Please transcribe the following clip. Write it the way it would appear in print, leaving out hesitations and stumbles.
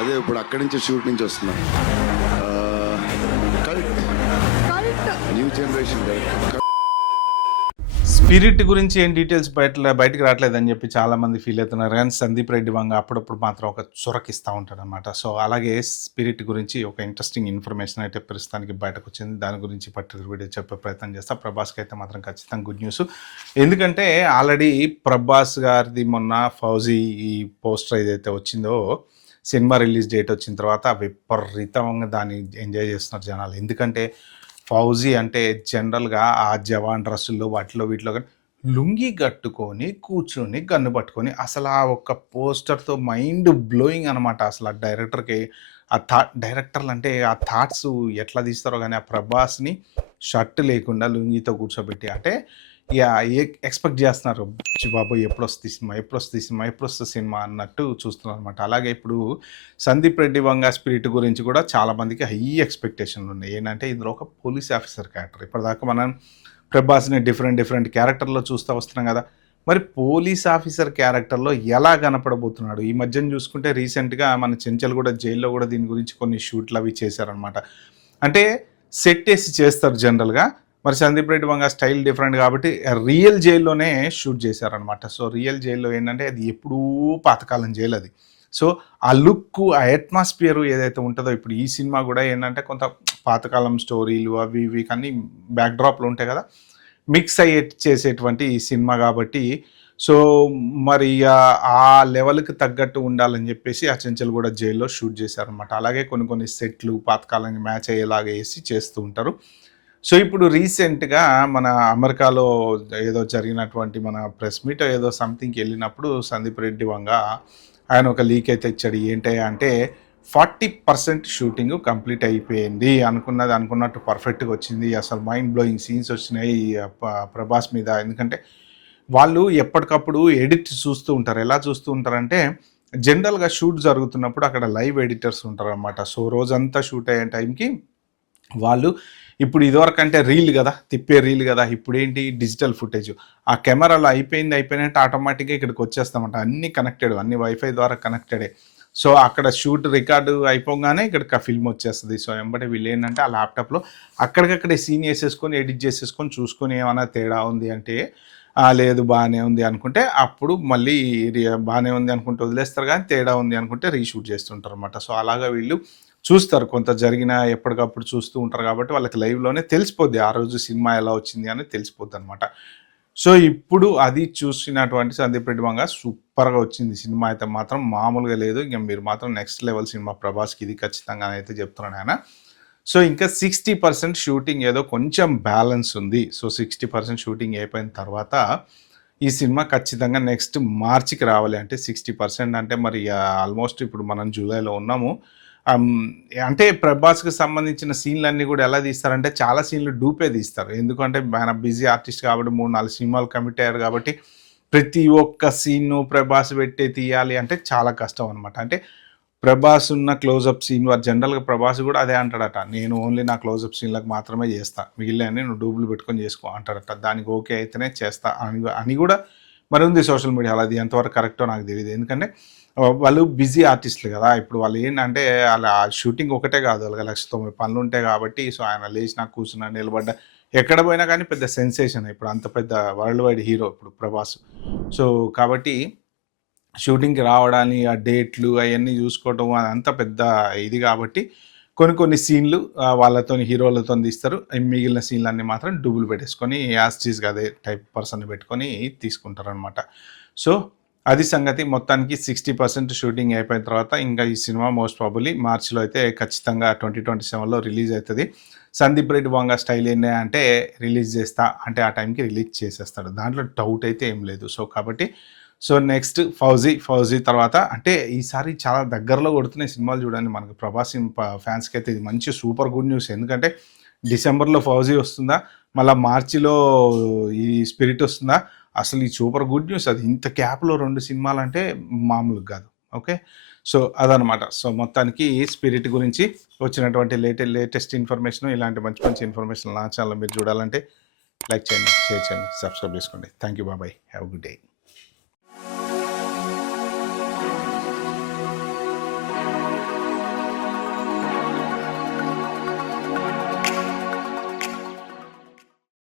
అదే ఇప్పుడు అక్కడి నుంచి షూట్ నుంచి వస్తున్నాం. న్యూ జనరేషన్ స్పిరిట్ గురించి ఏం డీటెయిల్స్ బయటకు రావట్లేదని చెప్పి చాలామంది ఫీల్ అవుతున్నారు. కానీ సందీప్ రెడ్డి వంగ అప్పుడప్పుడు మాత్రం ఒక చొరకిస్తూ ఉంటాడు అనమాట. సో అలాగే స్పిరిట్ గురించి ఒక ఇంట్రెస్టింగ్ ఇన్ఫర్మేషన్ అయితే ప్రస్తుతానికి బయటకు వచ్చింది. దాని గురించి పర్టికులర్ వీడియో చెప్పే ప్రయత్నం చేస్తా. ప్రభాస్కి అయితే మాత్రం ఖచ్చితంగా గుడ్ న్యూస్. ఎందుకంటే ఆల్రెడీ ప్రభాస్ గారిది మొన్న ఫౌజీ ఈ పోస్టర్ ఏదైతే వచ్చిందో, సినిమా రిలీజ్ డేట్ వచ్చిన తర్వాత విపరీతంగా దాన్ని ఎంజాయ్ చేస్తున్నారు జనాలు. ఎందుకంటే ఫౌజీ అంటే జనరల్గా ఆ జవాన్ డ్రెస్సుల్లో వాటిలో వీటిలో లుంగి కట్టుకొని కూర్చొని గన్ను పట్టుకొని అసలు ఆ ఒక్క పోస్టర్తో మైండ్ బ్లోయింగ్ అనమాట. అసలు ఆ డైరెక్టర్కి డైరెక్టర్లు అంటే ఆ థాట్స్ ఎట్లా తీస్తారో కానీ ఆ ప్రభాస్ని షర్ట్ లేకుండా లుంగితో కూర్చోబెట్టి అంటే ఇక ఎక్స్పెక్ట్ చేస్తున్నారు, బాబు ఎప్పుడు వస్తుంది సినిమా అన్నట్టు చూస్తున్నారు అనమాట. అలాగే ఇప్పుడు సందీప్ రెడ్డి వంగ స్పిరిట్ గురించి కూడా చాలామందికి హై ఎక్స్పెక్టేషన్లు ఉన్నాయి. ఏంటంటే ఇందులో ఒక పోలీస్ ఆఫీసర్ క్యారెక్టర్. ఇప్పటిదాకా మనం ప్రభాస్ని డిఫరెంట్ క్యారెక్టర్లో చూస్తూ వస్తున్నాం కదా. మరి పోలీస్ ఆఫీసర్ క్యారెక్టర్లో ఎలా కనపడబోతున్నాడు? ఈ మధ్యన చూసుకుంటే రీసెంట్గా మన చెంచల్గూడ జైల్లో కూడా దీని గురించి కొన్ని షూట్లు అవి చేశారనమాట. అంటే సెట్ వేసి చేస్తారు జనరల్గా. మరి సందీప్ రెడ్డి వంగ స్టైల్ డిఫరెంట్ కాబట్టి రియల్ జైల్లోనే షూట్ చేశారనమాట. సో రియల్ జైల్లో ఏంటంటే అది ఎప్పుడూ పాతకాలం జైలు అది. సో ఆ లుక్, ఆ అట్మాస్ఫియర్ ఏదైతే ఉంటుందో ఇప్పుడు ఈ సినిమా కూడా ఏంటంటే కొంత పాతకాలం స్టోరీలు అవి ఇవి కానీ బ్యాక్డ్రాప్లు ఉంటాయి కదా, మిక్స్ అయ్యే చేసేటువంటి ఈ సినిమా కాబట్టి సో మరి ఆ లెవెల్కి తగ్గట్టు ఉండాలని చెప్పేసి ఆ చెంచల్గూడ జైల్లో షూట్ చేశారనమాట. అలాగే కొన్ని సెట్లు పాతకాలానికి మ్యాచ్ అయ్యేలాగా వేసి చేస్తూ ఉంటారు. సో ఇప్పుడు రీసెంట్గా మన అమెరికాలో ఏదో జరిగినటువంటి మన ప్రెస్ మీట్ ఏదో సంథింగ్కి వెళ్ళినప్పుడు సందీప్ రెడ్డి వంగ ఆయన ఒక లీక్ అయితే ఇచ్చాడు. ఏంటి అంటే 40% షూటింగ్ కంప్లీట్ అయిపోయింది, అనుకున్నట్టు పర్ఫెక్ట్గా వచ్చింది, అసలు మైండ్ బ్లోయింగ్ సీన్స్ వచ్చినాయి ప్రభాస్ మీద. ఎందుకంటే వాళ్ళు ఎప్పటికప్పుడు ఎడిట్ చూస్తూ ఉంటారు. ఎలా చూస్తూ ఉంటారంటే జనరల్గా షూట్ జరుగుతున్నప్పుడు అక్కడ లైవ్ ఎడిటర్స్ ఉంటారు అన్నమాట. సో రోజంతా షూట్ అయ్యే టైంకి వాళ్ళు ఇప్పుడు ఇదివరకు అంటే రీల్ కదా, తిప్పే రీల్ కదా, ఇప్పుడు ఏంటి డిజిటల్ ఫుటేజ్. ఆ కెమెరాలో అయిపోయినట్టు ఆటోమేటిక్గా ఇక్కడికి వచ్చేస్తామంట. అన్నీ కనెక్టెడ్, అన్ని వైఫై ద్వారా కనెక్టెడే. సో అక్కడ షూట్ రికార్డు అయిపోగానే ఇక్కడికి ఆ ఫిల్మ్ వచ్చేస్తుంది. సో వెంబడే వీళ్ళు ఏంటంటే ఆ ల్యాప్టాప్లో అక్కడికక్కడే సీన్ వేసేసుకొని ఎడిట్ చేసేసుకొని చూసుకొని ఏమైనా తేడా ఉంది అంటే లేదు బాగానే ఉంది అనుకుంటే అప్పుడు మళ్ళీ బాగానే ఉంది అనుకుంటే వదిలేస్తారు, కానీ తేడా ఉంది అనుకుంటే రీషూట్ చేస్తుంటారు అనమాట. సో అలాగా వీళ్ళు చూస్తారు, కొంత జరిగిన ఎప్పటికప్పుడు చూస్తూ ఉంటారు కాబట్టి వాళ్ళకి లైవ్లోనే తెలిసిపోద్ది ఆ రోజు సినిమా ఎలా వచ్చింది అని తెలిసిపోద్ది అనమాట. సో ఇప్పుడు అది చూసినటువంటి సందీప్ రెడ్డి వంగ సూపర్గా వచ్చింది సినిమా అయితే మాత్రం మామూలుగా లేదు. ఇంకా మీరు మాత్రం నెక్స్ట్ లెవెల్ సినిమా ప్రభాస్కి ఇది ఖచ్చితంగా అయితే చెప్తున్నాను ఆయన. సో ఇంకా 60% షూటింగ్ ఏదో కొంచెం బ్యాలెన్స్ ఉంది. సో 60% షూటింగ్ అయిపోయిన తర్వాత ఈ సినిమా ఖచ్చితంగా నెక్స్ట్ మార్చికి రావాలి. అంటే 60% అంటే మరి ఆల్మోస్ట్ ఇప్పుడు మనం జూలైలో ఉన్నాము. అంటే ప్రభాస్కి సంబంధించిన సీన్లన్నీ కూడా ఎలా తీస్తారంటే చాలా సీన్లు డూపే తీస్తారు. ఎందుకంటే ఆయన బిజీ ఆర్టిస్ట్ కాబట్టి 3-4 సినిమాలు కమిట్ అయ్యారు కాబట్టి ప్రతి ఒక్క సీన్ను ప్రభాస్ పెట్టే తీయాలి అంటే చాలా కష్టం అనమాట. అంటే ప్రభాస్ ఉన్న క్లోజప్ సీన్ జనరల్గా ప్రభాస్ కూడా అదే అంటాడట, నేను ఓన్లీ నా క్లోజప్ సీన్లకు మాత్రమే చేస్తా, మిగిలిన నువ్వు డూబులు పెట్టుకొని చేసుకో అంటాడట. దానికి ఓకే అయితేనే చేస్తా అని కూడా మరి ఉంది సోషల్ మీడియాలో. అది ఎంతవరకు కరెక్టో నాకు తెలియదు. ఎందుకంటే వాళ్ళు బిజీ ఆర్టిస్టులు కదా. ఇప్పుడు వాళ్ళు ఏంటంటే వాళ్ళ షూటింగ్ ఒకటే కాదు, వాళ్ళకి 1,90,000 పనులు ఉంటాయి కాబట్టి. సో ఆయన లేచినా కూర్చున్నా నిలబడ్డా ఎక్కడ పోయినా కానీ పెద్ద సెన్సేషన్. ఇప్పుడు అంత పెద్ద వరల్డ్ వైడ్ హీరో ఇప్పుడు ప్రభాస్. సో కాబట్టి షూటింగ్కి రావడాన్ని ఆ డేట్లు అవన్నీ చూసుకోవటం అదంతా పెద్ద ఇది కాబట్టి కొన్ని సీన్లు వాళ్ళతో హీరోలతో తీస్తారు. మిగిలిన సీన్లన్నీ మాత్రం డబ్బులు పెట్టేసుకొని యాస్టీస్గా అదే టైప్ పర్సన్ పెట్టుకొని తీసుకుంటారనమాట. సో అది సంగతి. మొత్తానికి 60% షూటింగ్ అయిపోయిన తర్వాత ఇంకా ఈ సినిమా మోస్ట్ ప్రాబబ్లీ మార్చిలో అయితే ఖచ్చితంగా 2027లో రిలీజ్ అవుతుంది. సందీప్ రెడ్డి వంగ స్టైల్ ఏంటి అంటే రిలీజ్ చేస్తా అంటే ఆ టైంకి రిలీజ్ చేసేస్తాడు, దాంట్లో డౌట్ అయితే ఏం లేదు. సో కాబట్టి సో నెక్స్ట్ ఫౌజీ తర్వాత అంటే ఈసారి చాలా దగ్గరలో కొడుతున్నాయి సినిమాలు. చూడండి, మనకు ప్రభాస్ ఫ్యాన్స్కి అయితే ఇది మంచి సూపర్ గుడ్ న్యూస్. ఎందుకంటే డిసెంబర్లో ఫౌజీ వస్తుందా, మళ్ళీ మార్చిలో ఈ స్పిరిట్ వస్తుందా, అసలు ఈ సూపర్ గుడ్ న్యూస్. అది ఇంత క్యాప్లో 2 సినిమాలు అంటే మామూలుగా కాదు. ఓకే, సో అదనమాట. సో మొత్తానికి స్పిరిట్ గురించి వచ్చినటువంటి లేటెస్ట్ ఇన్ఫర్మేషన్, ఇలాంటి మంచి ఇన్ఫర్మేషన్ నా ఛానల్లో మీరు చూడాలంటే లైక్ చేయండి, షేర్ చేయండి, సబ్స్క్రైబ్ చేసుకోండి. Thank you, bye, have good day.